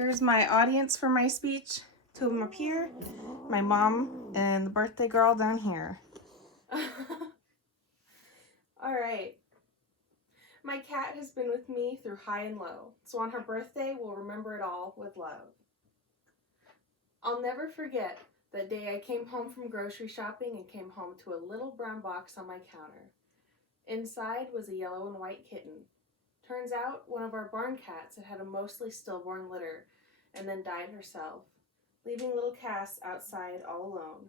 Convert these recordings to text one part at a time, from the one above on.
Here's my audience for my speech. Two of them up here, my mom and the birthday girl down here. All right. My cat has been with me through high and low, so on her birthday, we'll remember it all with love. I'll never forget that day I came home from grocery shopping and came home to a little brown box on my counter. Inside was a yellow and white kitten. Turns out one of our barn cats had a mostly stillborn litter and then died herself, leaving little Cass outside all alone.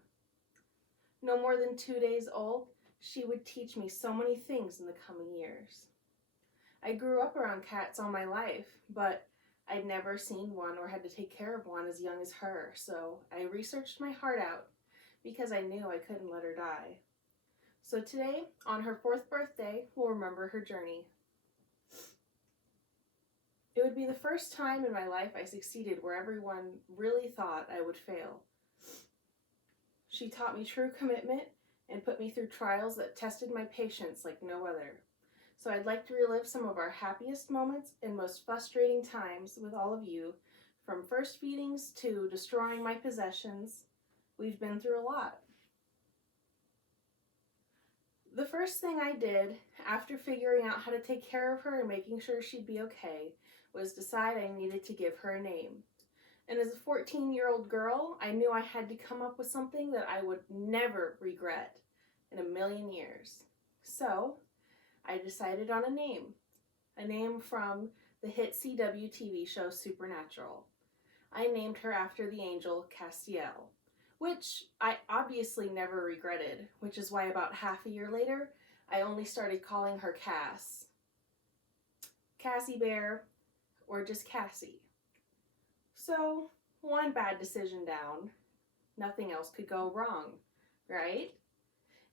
No more than 2 days old, she would teach me so many things in the coming years. I grew up around cats all my life, but I'd never seen one or had to take care of one as young as her, so I researched my heart out because I knew I couldn't let her die. So today, on her 4th birthday, we'll remember her journey. It would be the first time in my life I succeeded where everyone really thought I would fail. She taught me true commitment and put me through trials that tested my patience like no other. So I'd like to relive some of our happiest moments and most frustrating times with all of you, from first feedings to destroying my possessions. We've been through a lot. The first thing I did after figuring out how to take care of her and making sure she'd be okay was decide I needed to give her a name. And as a 14-year-old girl, I knew I had to come up with something that I would never regret in a million years. So I decided on a name from the hit CW TV show Supernatural. I named her after the angel Castiel, which I obviously never regretted, which is why about half a year later, I only started calling her Cass, Cassie Bear, or just Cassie. So, one bad decision down, nothing else could go wrong, right?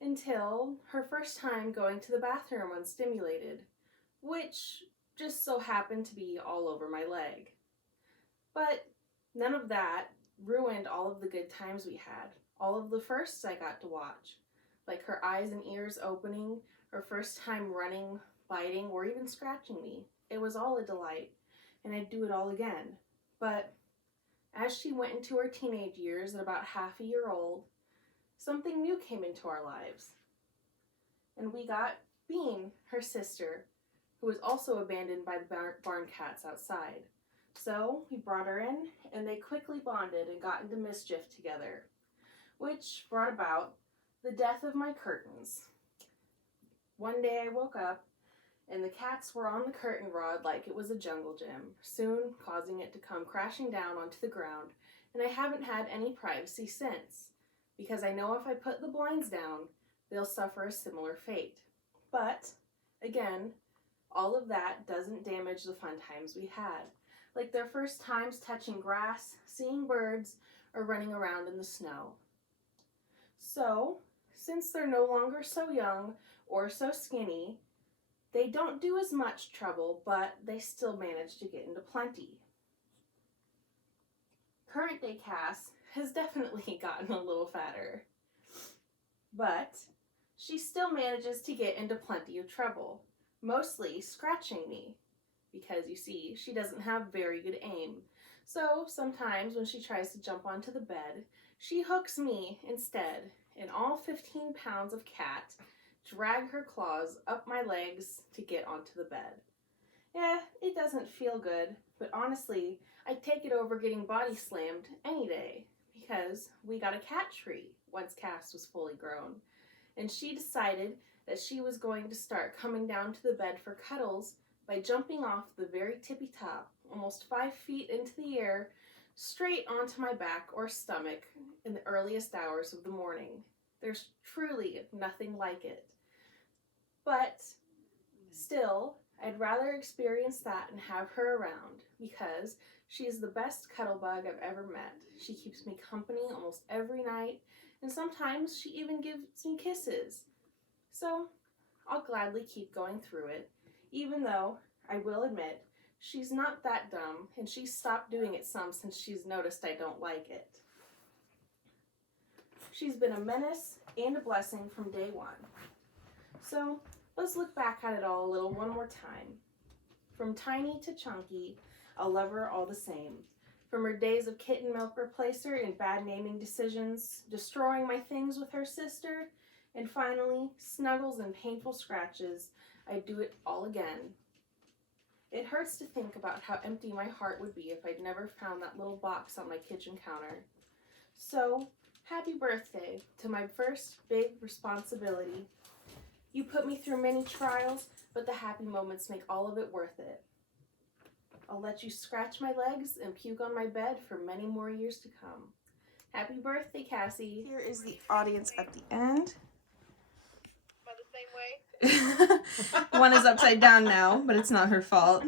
Until her first time going to the bathroom unstimulated, which just so happened to be all over my leg. But none of that ruined all of the good times we had, all of the firsts I got to watch, like her eyes and ears opening, her first time running, biting, or even scratching me. It was all a delight, and I'd do it all again. But as she went into her teenage years at about half a year old, something new came into our lives. And we got Bean, her sister, who was also abandoned by the barn cats outside. So we brought her in, and they quickly bonded and got into mischief together, which brought about the death of my curtains. One day I woke up, and the cats were on the curtain rod like it was a jungle gym, soon causing it to come crashing down onto the ground, and I haven't had any privacy since, because I know if I put the blinds down, they'll suffer a similar fate. But, again, all of that doesn't damage the fun times we had, like their first times touching grass, seeing birds, or running around in the snow. So, since they're no longer so young or so skinny, they don't do as much trouble, but they still manage to get into plenty. Current day Cass has definitely gotten a little fatter, but she still manages to get into plenty of trouble, mostly scratching me, because you see, she doesn't have very good aim. So sometimes when she tries to jump onto the bed, she hooks me instead, and all 15 pounds of cat drag her claws up my legs to get onto the bed. Yeah, it doesn't feel good, but honestly, I'd take it over getting body slammed any day, because we got a cat tree once Cass was fully grown, and she decided that she was going to start coming down to the bed for cuddles by jumping off the very tippy top, almost 5 feet into the air, straight onto my back or stomach in the earliest hours of the morning. There's truly nothing like it. But still, I'd rather experience that and have her around, because she is the best cuddle bug I've ever met. She keeps me company almost every night, and sometimes she even gives me kisses. So I'll gladly keep going through it, even though I will admit she's not that dumb, and she's stopped doing it some since she's noticed I don't like it. She's been a menace and a blessing from day one. So let's look back at it all a little one more time. From tiny to chunky, I'll love her all the same. From her days of kitten milk replacer and bad naming decisions, destroying my things with her sister, and finally, snuggles and painful scratches, I'd do it all again. It hurts to think about how empty my heart would be if I'd never found that little box on my kitchen counter. So, happy birthday to my first big responsibility. You put me through many trials, but the happy moments make all of it worth it. I'll let you scratch my legs and puke on my bed for many more years to come. Happy birthday, Cassie. Here is the audience at the end. By the same way? One is upside down now, but it's not her fault.